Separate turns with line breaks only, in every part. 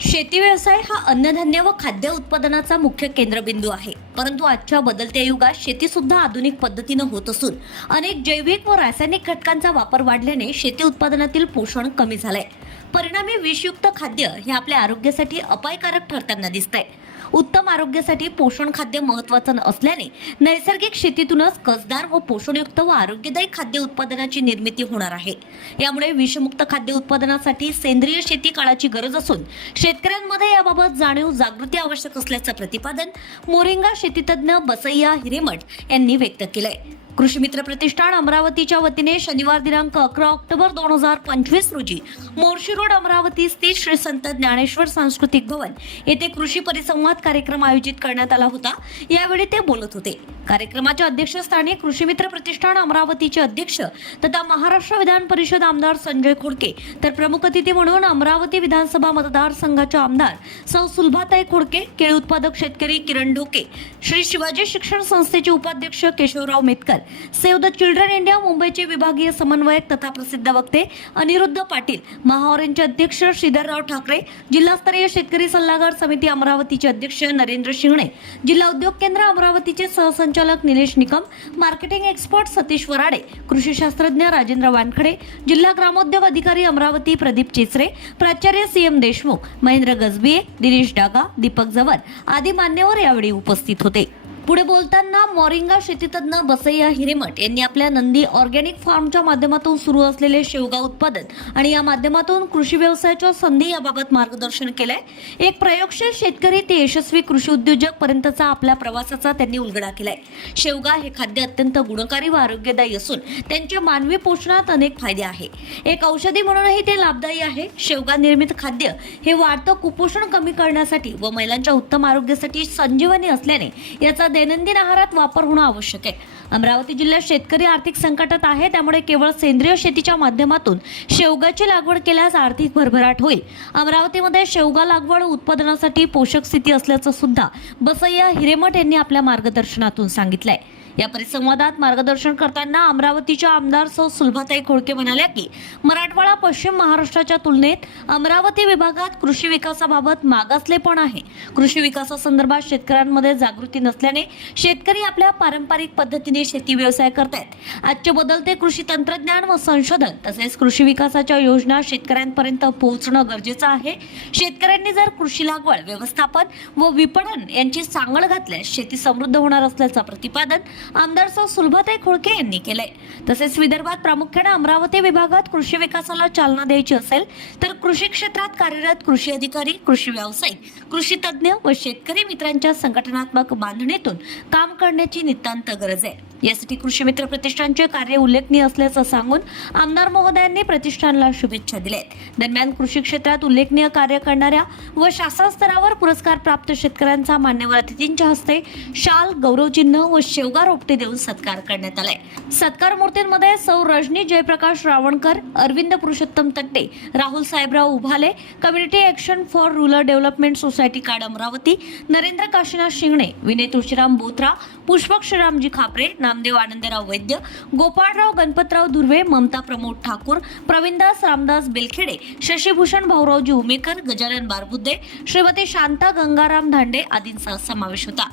शेती व्यवसाय हा अन्नधान्य व खाद्य उत्पादनाचा मुख्य केंद्रबिंदू आहे. परंतु आजच्या बदलत्या युगात शेती सुद्धा आधुनिक पद्धतीनं होत असून अनेक जैविक व रासायनिक घटकांचा वापर वाढल्याने शेती उत्पादनातील पोषण कमी झालंय. परिणामी विषयुक्त खाद्य हे आपल्या आरोग्यासाठी अपायकारक ठरताना दिसत आहे उत्तम आरोग्यासाठी पोषण खाद्य महत्वाचं असल्याने नैसर्गिक शेतीतूनच कसदार व पोषणयुक्त व आरोग्यदायी खाद्य उत्पादनाची निर्मिती होणार आहे. यामुळे विषमुक्त खाद्य उत्पादनासाठी सेंद्रिय शेती काळाची गरज असून शेतकऱ्यांमध्ये याबाबत जाणीव जागृती आवश्यक असल्याचं प्रतिपादन मोरिंगा शेतीतज्ञ बसैया हिरेमठ यांनी व्यक्त केलंय. कृषी मित्र प्रतिष्ठान अमरावतीच्या वतीने शनिवार दिनांक अकरा ऑक्टोबर दोन हजार पंचवीस रोजी मोर्शी रोड अमरावती स्थित श्री संत ज्ञानेश्वर सांस्कृतिक भवन येथे कृषी परिसंवाद कार्यक्रम आयोजित करण्यात आला होता. यावेळी ते बोलत होते. कार्यक्रमाच्या अध्यक्षस्थानी कृषी मित्र प्रतिष्ठान अमरावतीचे अध्यक्ष तथा महाराष्ट्र विधान परिषद आमदार संजय खोडके तर प्रमुख अतिथी म्हणून अमरावती विधानसभा मतदारसंघाच्या आमदार सौ सुलभाताई खोडके केळी उत्पादक शेतकरी किरण ढोके श्री शिवाजी शिक्षण संस्थेचे उपाध्यक्ष Keshavrao Metkar Save the Children India मुंबईचे विभागीय समन्वयक तथा प्रसिद्ध वक्ते अनिरुद्ध पाटील महाओरेंचे अध्यक्ष श्रीधरराव ठाकरे जिल्हास्तरीय शेतकरी सल्लागार समिती अमरावतीचे अध्यक्ष नरेंद्र शिंगणे जिल्हा उद्योग केंद्र अमरावतीचे सहसंचालक निलेश निकम मार्केटिंग एक्सपर्ट सतीश वराडे कृषी शास्त्रज्ञ राजेंद्र वानखडे जिल्हा ग्रामोद्योग अधिकारी अमरावती प्रदीप चिचरे प्राचार्य सी एम देशमुख महेंद्र गजबिये दिनेश डागा दीपक जवर आदी मान्यवर यावेळी उपस्थित होते. पुढे बोलताना मॉरिंगा शेतीतज्ञ बसैया हिरेमठ यांनी आपल्या नंदी ऑर्गॅनिक फार्मच्या माध्यमातून सुरू असलेले शेवगा उत्पादन आणि या माध्यमातून कृषी व्यवसायाच्या संधी याबाबत मार्गदर्शन केलंय. एक प्रयोगशील शेतकरी ते यशस्वी कृषी उद्योजक पर्यंतचा आपल्या प्रवासाचा त्यांनी उलगडा केलाय. शेवगा हे खाद्य अत्यंत गुणकारी व आरोग्यदायी असून त्यांच्या मानवी पोषणात अनेक फायदे आहे. एक औषधी म्हणूनही ते लाभदायी आहे. शेवगा निर्मित खाद्य हे वाढतं कुपोषण कमी करण्यासाठी व महिलांच्या उत्तम आरोग्यासाठी संजीवनी असल्याने याचा दैनंदिन आहारात वापर होणं आवश्यक आहे. अमरावती जिल्ह्यात शेतकरी आर्थिक संकटात आहे त्यामुळे केवळ सेंद्रिय शेतीच्या माध्यमातून शेवगाची लागवड केल्यास आर्थिक भरभराट होईल. अमरावतीमध्ये शेवगा लागवड उत्पादनासाठी पोषक स्थिती असल्याचं सुद्धा बसय्या हिरेमठ यांनी आपल्या मार्गदर्शनातून सांगितलंय. या परिसंवादात मार्गदर्शन करताना अमरावतीच्या आमदार सौ सुलभाताई खोडके म्हणाल्या की मराठवाडा पश्चिम महाराष्ट्राच्या तुलनेत अमरावती विभागात कृषी विकासाबाबत मागासलेपण आहे. कृषी विकासासंदर्भात शेतकऱ्यांमध्ये जागृती नसल्याने शेतकरी आपल्या पारंपरिक पद्धतीने शेती व्यवसाय करतायत. आजचे बदलते कृषी तंत्रज्ञान व संशोधन तसेच कृषी विकासाच्या योजना शेतकऱ्यांपर्यंत पोहोचणं गरजेचं आहे. शेतकऱ्यांनी जर कृषी लागवड व्यवस्थापन व विपणन यांची सांगड घातल्यास शेती समृद्ध होणार असल्याचं प्रतिपादन आमदार सौ सुलभाताई खोळके यांनी केलंय. तसेच विदर्भात प्रामुख्याने अमरावती विभागात कृषी विकासाला चालना द्यायची असेल तर कृषी क्षेत्रात कार्यरत कृषी अधिकारी कृषी व्यावसायिक कृषी तज्ज्ञ व शेतकरी मित्रांच्या संघटनात्मक बांधणीतून काम करण्याची नितांत गरज आहे. यासाठी कृषी मित्र प्रतिष्ठानचे कार्य उल्लेखनीय असल्याचं सांगून आमदार महोदयांनी प्रतिष्ठानला शुभेच्छा दिल्या आहेत दरम्यान कृषी क्षेत्रात उल्लेखनीय कार्य करणाऱ्या व शासन स्तरावर पुरस्कार प्राप्त शेतकऱ्यांचा मान्यवर अतिथींच्या हस्ते शाल गौरवचिन्ह व शेवगा रोपटे देऊन सत्कार करण्यात आलाय. सत्कार मूर्तींमध्ये Sau Rajani Jayprakash Ravankar Arvind Purushottam Tatte Rahul Sahebrao Ubhale community action for rural development society CARD Amravati Narendra Kashinath Shingane Vinay Tulshiram Bothra Pushpak Shriramji Khapre Namdev Anandrao Vaidya Gopalrao Ganpatrao Dhurve Mamta Pramod Thakur Pravindas Ramdas Belkhede Shashibhushan Bhauraoji Umekar Gajanan Barbudde Shrimati Shanta Gangaram Dhande आदींचा समावेश होता.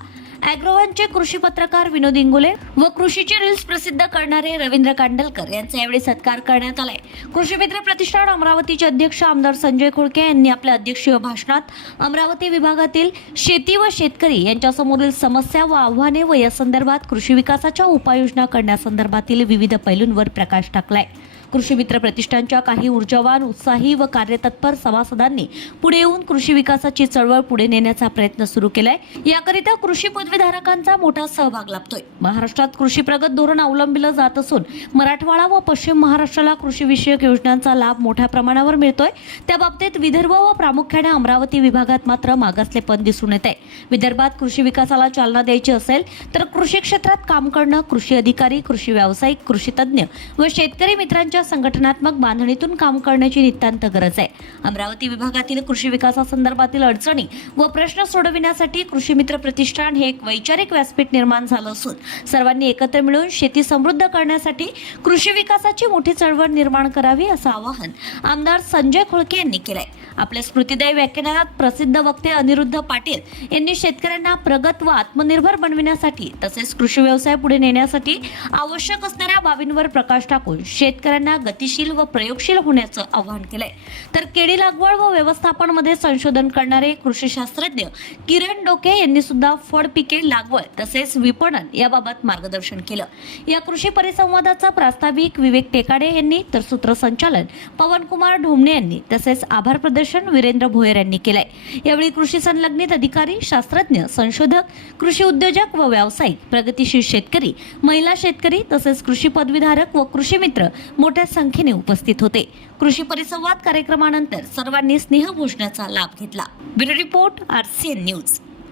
अॅग्रोवनचे कृषी पत्रकार विनोद इंगुले व कृषीचे reels प्रसिद्ध करणारे रवींद्र कांडलकर यांचा यावेळी सत्कार करण्यात आलाय. कृषी मित्र प्रतिष्ठान अमरावतीचे अध्यक्ष आमदार संजय खोडके यांनी आपल्या अध्यक्षीय भाषणात अमरावती विभागातील शेती व शेतकरी यांच्यासमोरील समस्या व आव्हाने व या संदर्भात कृषी विकासाच्या उपाययोजना करण्यासंदर्भातील विविध पैलूंवर प्रकाश टाकलाय. कृषी मित्र प्रतिष्ठानच्या काही ऊर्जावान उत्साही व कार्यतत्पर सभासदांनी पुढे येऊन कृषी विकासाची चळवळ पुढे नेण्याचा प्रयत्न सुरू केलाय. याकरिता कृषी पदवीधारकांचा मोठा सहभाग लाभतोय. महाराष्ट्रात कृषी प्रगत धोरण अवलंबिलं जात असून मराठवाडा व पश्चिम महाराष्ट्राला कृषी विषयक योजनांचा लाभ मोठ्या प्रमाणावर मिळतोय. त्या बाबतीत विदर्भ व प्रामुख्याने अमरावती विभागात मात्र मागासलेपण दिसून येत आहे. विदर्भात कृषी विकासाला चालना द्यायची असेल तर कृषी क्षेत्रात काम करणं कृषी अधिकारी कृषी व्यावसायिक कृषी तज्ज्ञ व शेतकरी मित्रांच्या शेतकऱ्यांच्या संघटनात्मक बांधणीतून काम करण्याची नितांत गरज आहे. अमरावती विभागातील कृषी विकासासंदर्भातील अडचणी व प्रश्न सोडविण्यासाठी कृषी मित्र प्रतिष्ठान हे एक वैचारिक व्यासपीठ निर्माण झालं असून सर्वांनी एकत्र मिळून शेती समृद्ध करण्यासाठी कृषी विकासाची मोठी चळवळ निर्माण करावी असं आवाहन आमदार संजय खोळके यांनी केलंय. आपल्या स्मृतिदायी व्याख्यानात प्रसिद्ध वक्ते अनिरुद्ध पाटील यांनी शेतकऱ्यांना प्रगत व आत्मनिर्भर बनविण्यासाठी तसेच कृषी व्यवसाय पुढे नेण्यासाठी आवश्यक असणाऱ्या बाबींवर प्रकाश टाकून शेतकऱ्यांना गतिशील व प्रयोगशील होण्याचं आवाहन केलंय. तर केळी लागवड व व्यवस्थापनमध्ये संशोधन करणारे कृषी शास्त्रज्ञ किरण डोके यांनी सुद्धा फळ पिके लागवड तसेच विपणन याबाबत मार्गदर्शन केलं. या कृषी परिसंवादाचा प्रास्ताविक विवेक टेकाडे यांनी तर सूत्रसंचालन पवनकुमार ढोमणे यांनी तसेच आभार प्रदर्शन वीरेंद्र भोयर यांनी केलंय. यावेळी कृषी संलग्नित अधिकारी शास्त्रज्ञ संशोधक कृषी उद्योजक व व्यावसायिक प्रगतीशील शेतकरी महिला शेतकरी तसेच कृषी पदवीधारक व कृषी मित्र मोठ्या संख्येने उपस्थित होते. कृषी परिसंवाद कार्यक्रमानंतर सर्वांनी स्नेहभूषणाचा लाभ घेतला. Bureau report RCN news.